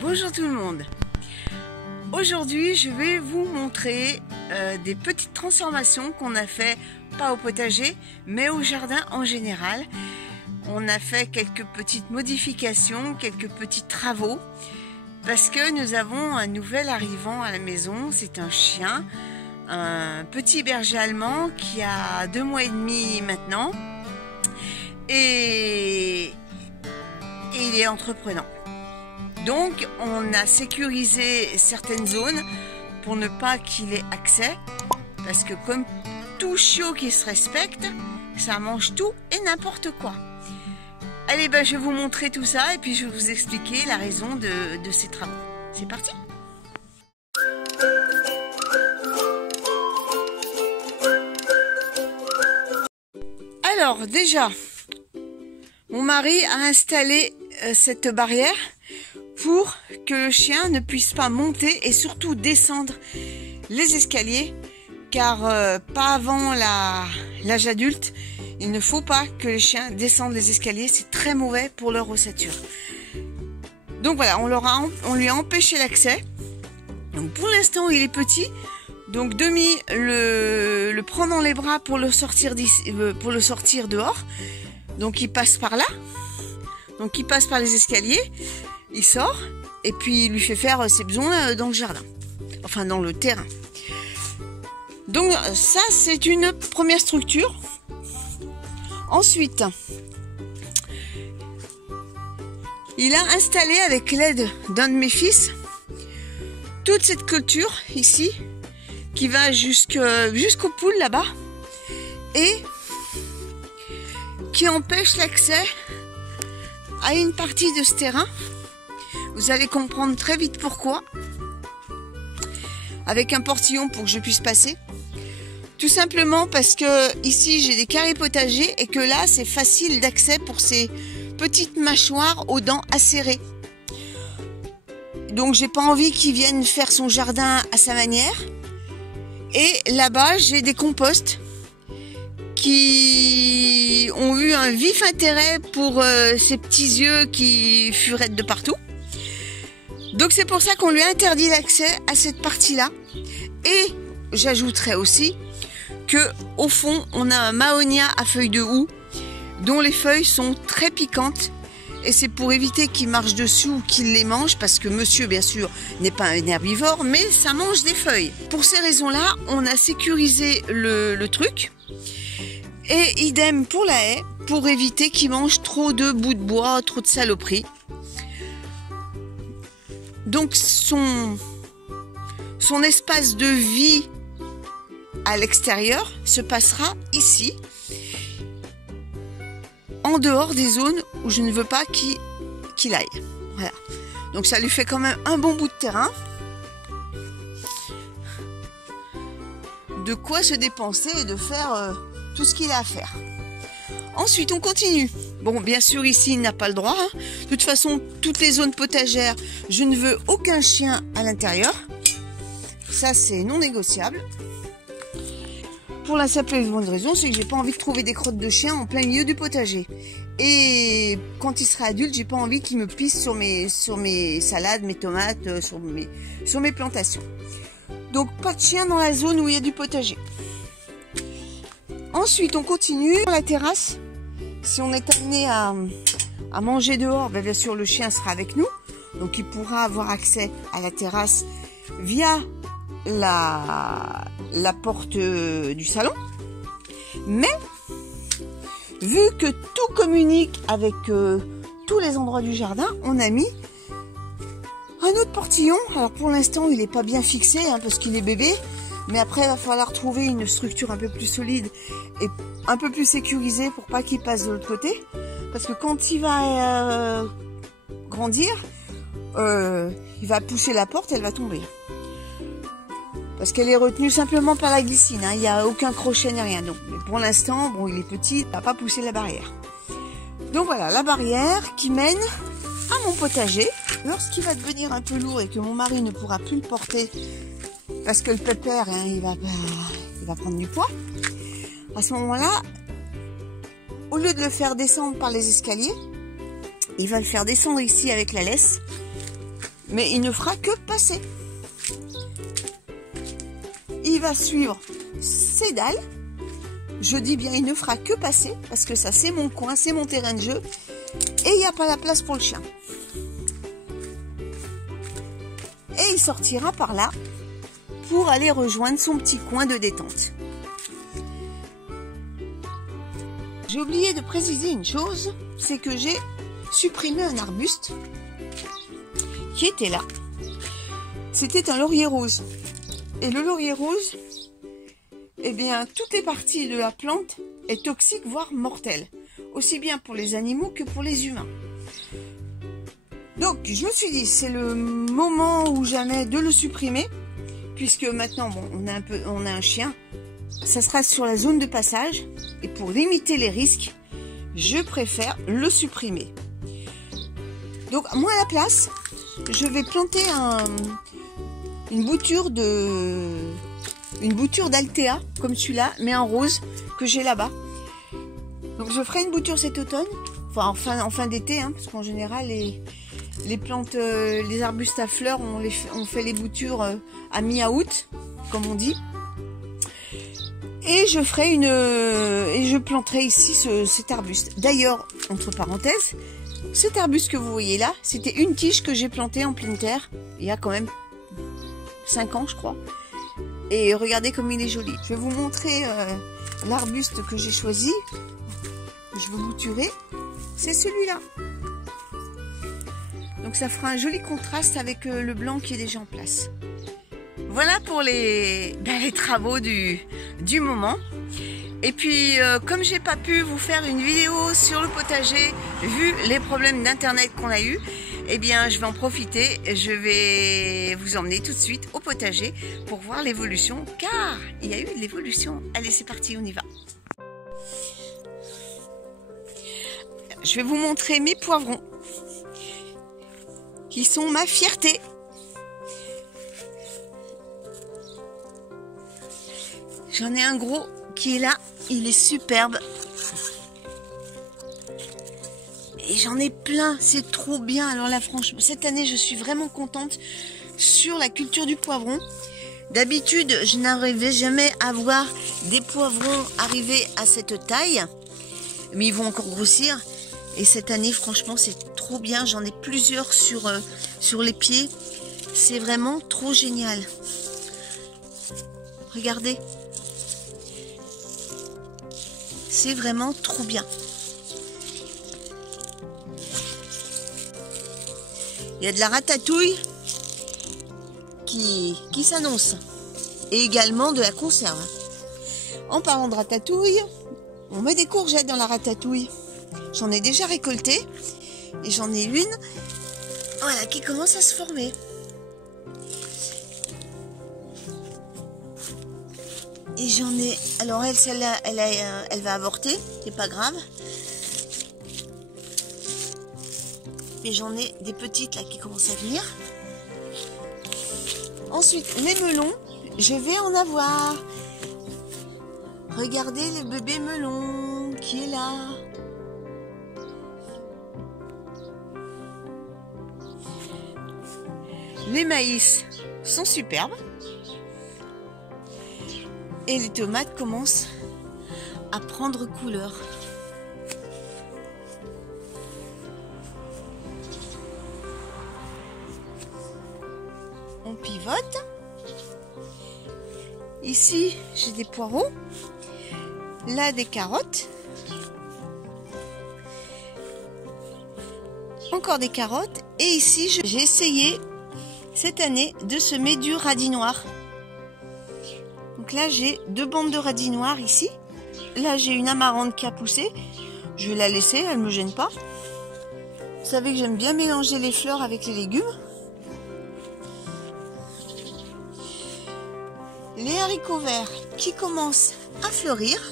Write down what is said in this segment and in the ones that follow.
Bonjour tout le monde. Aujourd'hui je vais vous montrer des petites transformations qu'on a fait, pas au potager mais au jardin en général. On a fait quelques petites modifications, quelques petits travaux parce que nous avons un nouvel arrivant à la maison. C'est un chien, un petit berger allemand qui a 2 mois et demi maintenant et il est entreprenant. Donc on a sécurisé certaines zones pour ne pas qu'il ait accès, parce que comme tout chiot qui se respecte, ça mange tout et n'importe quoi. Allez, je vais vous montrer tout ça et puis je vais vous expliquer la raison de ces travaux. C'est parti! Alors déjà, mon mari a installé cette barrière pour que le chien ne puisse pas monter et surtout descendre les escaliers, car pas avant l'âge adulte, il ne faut pas que les chiens descendent les escaliers, c'est très mauvais pour leur ossature. Donc voilà, on lui a empêché l'accès. Donc pour l'instant il est petit, donc Demi le prend dans les bras pour le sortir dehors. Donc il passe par là, donc il passe par les escaliers. Il sort et puis il lui fait faire ses besoins dans le jardin, enfin dans le terrain. Donc ça c'est une première structure. Ensuite, il a installé avec l'aide d'un de mes fils toute cette clôture ici qui va jusqu'au pool là-bas et qui empêche l'accès à une partie de ce terrain. Vous allez comprendre très vite pourquoi. Avec un portillon pour que je puisse passer. Tout simplement parce que ici j'ai des carrés potagers et que là c'est facile d'accès pour ces petites mâchoires aux dents acérées. Donc j'ai pas envie qu'il vienne faire son jardin à sa manière. Et là-bas j'ai des composts qui ont eu un vif intérêt pour ces petits yeux qui furettent de partout. Donc c'est pour ça qu'on lui a interdit l'accès à cette partie-là. Et j'ajouterais aussi que au fond, on a un mahonia à feuilles de houx dont les feuilles sont très piquantes. Et c'est pour éviter qu'il marche dessus ou qu'il les mange, parce que monsieur, bien sûr, n'est pas un herbivore, mais ça mange des feuilles. Pour ces raisons-là, on a sécurisé le truc. Et idem pour la haie, pour éviter qu'il mange trop de bouts de bois, trop de saloperies. Donc son espace de vie à l'extérieur se passera ici, en dehors des zones où je ne veux pas qu'il aille. Voilà. Donc ça lui fait quand même un bon bout de terrain. De quoi se dépenser et de faire tout ce qu'il a à faire. Ensuite on continue. Bon, bien sûr ici il n'a pas le droit. De toute façon, toutes les zones potagères, je ne veux aucun chien à l'intérieur. Ça c'est non négociable. Pour la simple et bonne raison, c'est que j'ai pas envie de trouver des crottes de chien en plein milieu du potager. Et quand il sera adulte, j'ai pas envie qu'il me pisse sur mes salades, mes tomates, sur mes plantations. Donc pas de chien dans la zone où il y a du potager. Ensuite on continue sur la terrasse. Si on est amené à manger dehors, bien sûr le chien sera avec nous. Donc il pourra avoir accès à la terrasse via la porte du salon. Mais vu que tout communique avec tous les endroits du jardin, on a mis un autre portillon. Alors pour l'instant il n'est pas bien fixé parce qu'il est bébé. Mais après il va falloir trouver une structure un peu plus solide et un peu plus sécurisée pour pas qu'il passe de l'autre côté. Parce que quand il va grandir, il va pousser la porte et elle va tomber. Parce qu'elle est retenue simplement par la glycine. Il n'y a aucun crochet ni rien. Donc, mais pour l'instant, bon, il est petit, il ne va pas pousser la barrière. Donc voilà, la barrière qui mène à mon potager. Lorsqu'il va devenir un peu lourd et que mon mari ne pourra plus le porter, parce que le pépère, il va prendre du poids. À ce moment-là, au lieu de le faire descendre par les escaliers, il va le faire descendre ici avec la laisse. mais il ne fera que passer. Il va suivre ses dalles. Je dis bien, il ne fera que passer, parce que ça, c'est mon coin, c'est mon terrain de jeu. Et il n'y a pas la place pour le chien. Et il sortira par là pour aller rejoindre son petit coin de détente. J'ai oublié de préciser une chose, c'est que j'ai supprimé un arbuste qui était là. C'était un laurier rose. Et le laurier rose, eh bien, toutes les parties de la plante est toxique, voire mortelle. Aussi bien pour les animaux que pour les humains. Donc, je me suis dit, c'est le moment ou jamais de le supprimer. Puisque maintenant, bon, on a un chien. Ça sera sur la zone de passage. Et pour limiter les risques, je préfère le supprimer. Donc, moi, à la place, je vais planter une bouture d'Altea, comme celui-là, mais en rose, que j'ai là-bas. Donc je ferai une bouture cet automne, enfin en fin d'été, hein, parce qu'en général les plantes, les arbustes à fleurs, on fait les boutures à mi-août, comme on dit. Et je planterai ici cet arbuste. D'ailleurs, entre parenthèses, cet arbuste que vous voyez là, c'était une tige que j'ai plantée en pleine terre, il y a quand même 5 ans je crois. Et regardez comme il est joli. Je vais vous montrer l'arbuste que j'ai choisi. Je vais bouturer. C'est celui-là. Donc ça fera un joli contraste avec le blanc qui est déjà en place. Voilà pour les travaux du moment. Et puis comme j'ai pas pu vous faire une vidéo sur le potager vu les problèmes d'internet qu'on a eu, eh bien je vais en profiter. Je vais vous emmener tout de suite au potager pour voir l'évolution, car il y a eu de l'évolution. Allez, c'est parti, on y va. Je vais vous montrer mes poivrons qui sont ma fierté. J'en ai un gros qui est là, il est superbe. Et j'en ai plein, c'est trop bien. Alors là, franchement, cette année, je suis vraiment contente sur la culture du poivron. D'habitude, je n'arrivais jamais à voir des poivrons arriver à cette taille. Mais ils vont encore grossir. Et cette année, franchement, c'est trop bien. J'en ai plusieurs sur les pieds. C'est vraiment trop génial. Regardez. C'est vraiment trop bien. Il y a de la ratatouille qui s'annonce. Et également de la conserve. En parlant de ratatouille, on met des courgettes dans la ratatouille. J'en ai déjà récolté. Et j'en ai une, voilà, qui commence à se former. Et j'en ai... Alors elle, celle-là, elle va avorter. C'est pas grave. Mais j'en ai des petites là qui commencent à venir. Ensuite, mes melons, je vais en avoir. Regardez le bébé melon qui est là. Les maïs sont superbes. Et les tomates commencent à prendre couleur. On pivote. Ici, j'ai des poireaux. Là, des carottes. Encore des carottes. Et ici, j'ai essayé cette année de semer du radis noir. Donc là, j'ai 2 bandes de radis noir ici. Là, j'ai une amarante qui a poussé. Je vais la laisser, elle ne me gêne pas. Vous savez que j'aime bien mélanger les fleurs avec les légumes. Les haricots verts qui commencent à fleurir.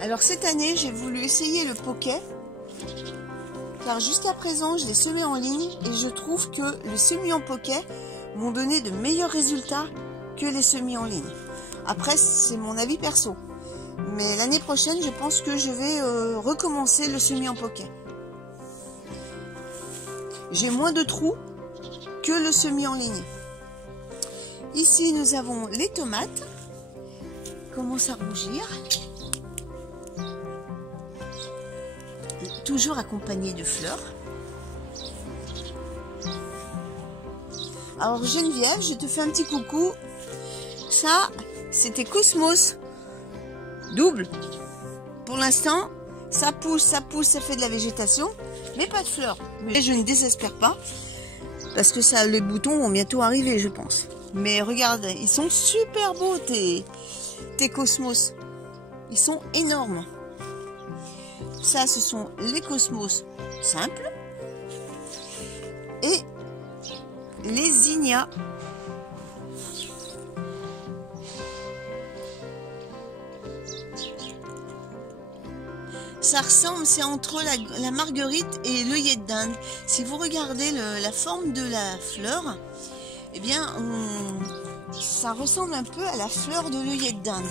Alors cette année, j'ai voulu essayer le poké. Car jusqu'à présent, je l'ai semé en ligne et je trouve que les semis en poké m'ont donné de meilleurs résultats que les semis en ligne. Après, c'est mon avis perso. Mais l'année prochaine, je pense que je vais recommencer le semis en poquet. J'ai moins de trous que le semis en ligne. Ici, nous avons les tomates. Commencent à rougir. Toujours accompagnées de fleurs. Alors Geneviève, je te fais un petit coucou. Ça, c'était Cosmos double. Pour l'instant, ça pousse, ça fait de la végétation, mais pas de fleurs. Mais je ne désespère pas, parce que ça, les boutons vont bientôt arriver, je pense. Mais regarde, ils sont super beaux, tes Cosmos. Ils sont énormes. Ça, ce sont les Cosmos simples. Et les zinnias. Ça ressemble, c'est entre la marguerite et l'œillet d'Inde. Si vous regardez la forme de la fleur, eh bien, ça ressemble un peu à la fleur de l'œillet d'Inde.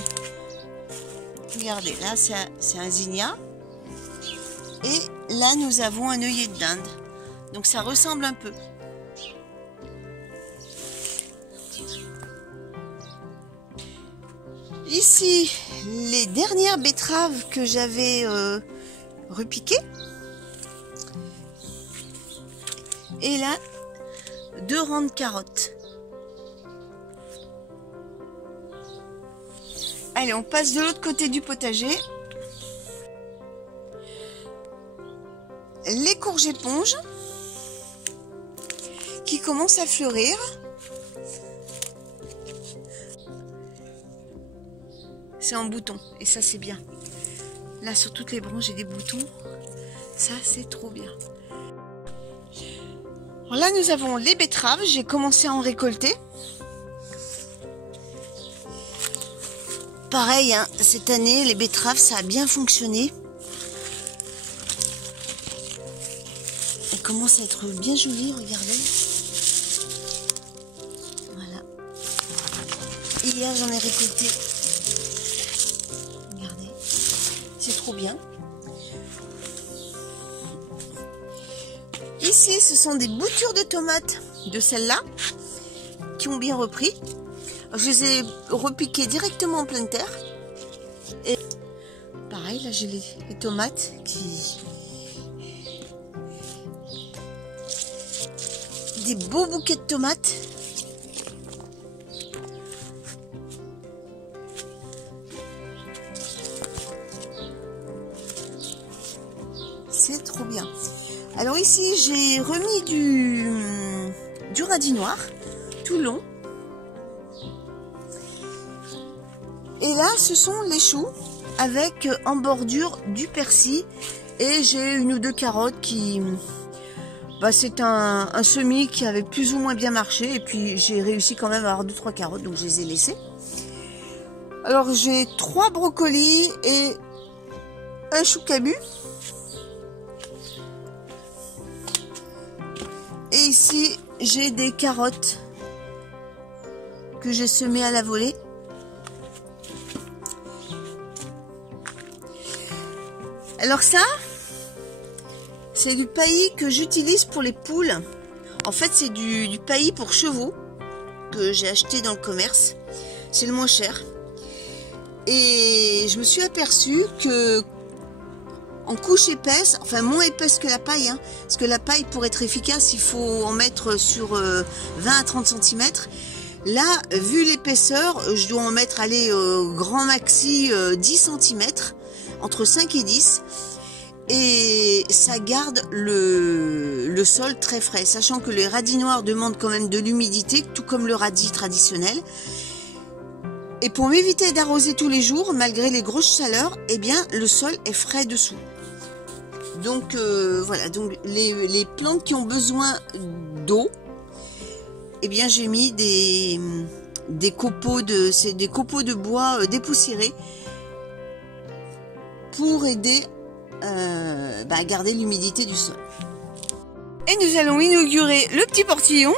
Regardez, là, c'est un zinnia. Et là, nous avons un œillet d'Inde. Donc, ça ressemble un peu. Ici, les dernières betteraves que j'avais repiquées. Et là, 2 rangs de carottes. Allez, on passe de l'autre côté du potager. Les courges éponges qui commencent à fleurir. C'est en bouton et ça c'est bien. Là sur toutes les branches j'ai des boutons. Ça c'est trop bien. Alors là nous avons les betteraves. J'ai commencé à en récolter. Pareil, hein, cette année les betteraves ça a bien fonctionné. Elles commencent à être bien jolies, regardez. Voilà. Hier j'en ai récolté. C'est trop bien. Ici, ce sont des boutures de tomates de celles-là qui ont bien repris. Je les ai repiquées directement en pleine terre. Et pareil, là j'ai les tomates qui... Des beaux bouquets de tomates. C'est trop bien. Alors ici, j'ai remis du radis noir, tout long. Et là, ce sont les choux avec en bordure du persil. Et j'ai 1 ou 2 carottes qui... c'est un semis qui avait plus ou moins bien marché. Et puis, j'ai réussi quand même à avoir 2-3 carottes, donc je les ai laissées. Alors, j'ai 3 brocolis et un chou cabu. Et ici, j'ai des carottes que j'ai semées à la volée. Alors ça, c'est du paillis que j'utilise pour les poules. En fait, c'est du paillis pour chevaux que j'ai acheté dans le commerce. C'est le moins cher. Et je me suis aperçue que en couche épaisse, enfin moins épaisse que la paille, hein, parce que la paille, pour être efficace, il faut en mettre sur 20 à 30 cm. Là, vu l'épaisseur, je dois en mettre, allez, grand maxi 10 cm, entre 5 et 10. Et ça garde le sol très frais, sachant que les radis noirs demandent quand même de l'humidité, tout comme le radis traditionnel. Et pour m'éviter d'arroser tous les jours, malgré les grosses chaleurs, eh bien, le sol est frais dessous. Donc, voilà, donc les plantes qui ont besoin d'eau, eh bien, j'ai mis des copeaux de bois dépoussiérés pour aider à garder l'humidité du sol. Et nous allons inaugurer le petit portillon.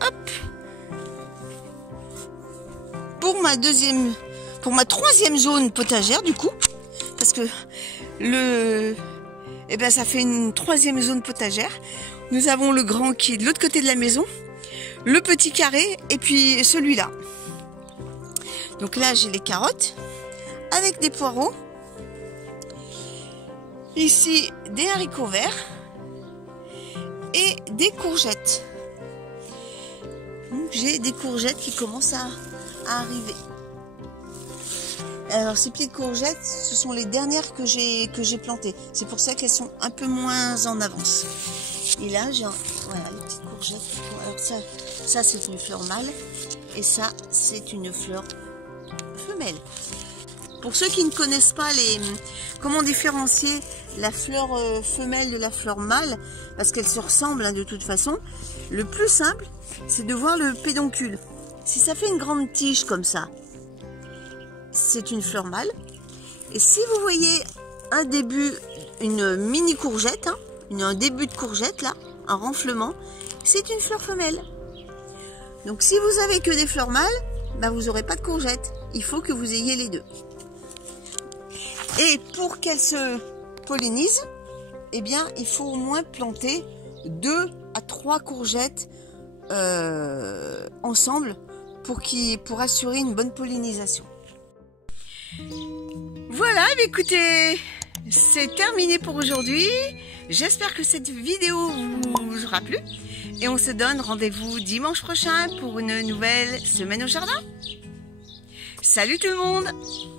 Hop, pour pour ma troisième zone potagère du coup, parce que ça fait une troisième zone potagère. Nous avons le grand qui est de l'autre côté de la maison, le petit carré et puis celui-là. Donc là j'ai les carottes avec des poireaux. Ici des haricots verts et des courgettes. J'ai des courgettes qui commencent à arriver. Alors ces pieds de courgettes, ce sont les dernières que j'ai plantées. C'est pour ça qu'elles sont un peu moins en avance. Et là j'ai voilà les petites courgettes. Alors ça c'est une fleur mâle et ça c'est une fleur femelle. Pour ceux qui ne connaissent pas comment différencier la fleur femelle de la fleur mâle, parce qu'elles se ressemblent hein, de toute façon, le plus simple, c'est de voir le pédoncule. Si ça fait une grande tige comme ça, c'est une fleur mâle. Et si vous voyez un début, une mini courgette, hein, un début de courgette là, un renflement, c'est une fleur femelle. Donc si vous avez que des fleurs mâles, bah, vous n'aurez pas de courgettes. Il faut que vous ayez les deux. Et pour qu'elles se pollinisent, eh bien, il faut au moins planter 2 à 3 courgettes ensemble pour assurer une bonne pollinisation. Voilà, écoutez, c'est terminé pour aujourd'hui. J'espère que cette vidéo vous aura plu. Et on se donne rendez-vous dimanche prochain pour une nouvelle semaine au jardin. Salut tout le monde!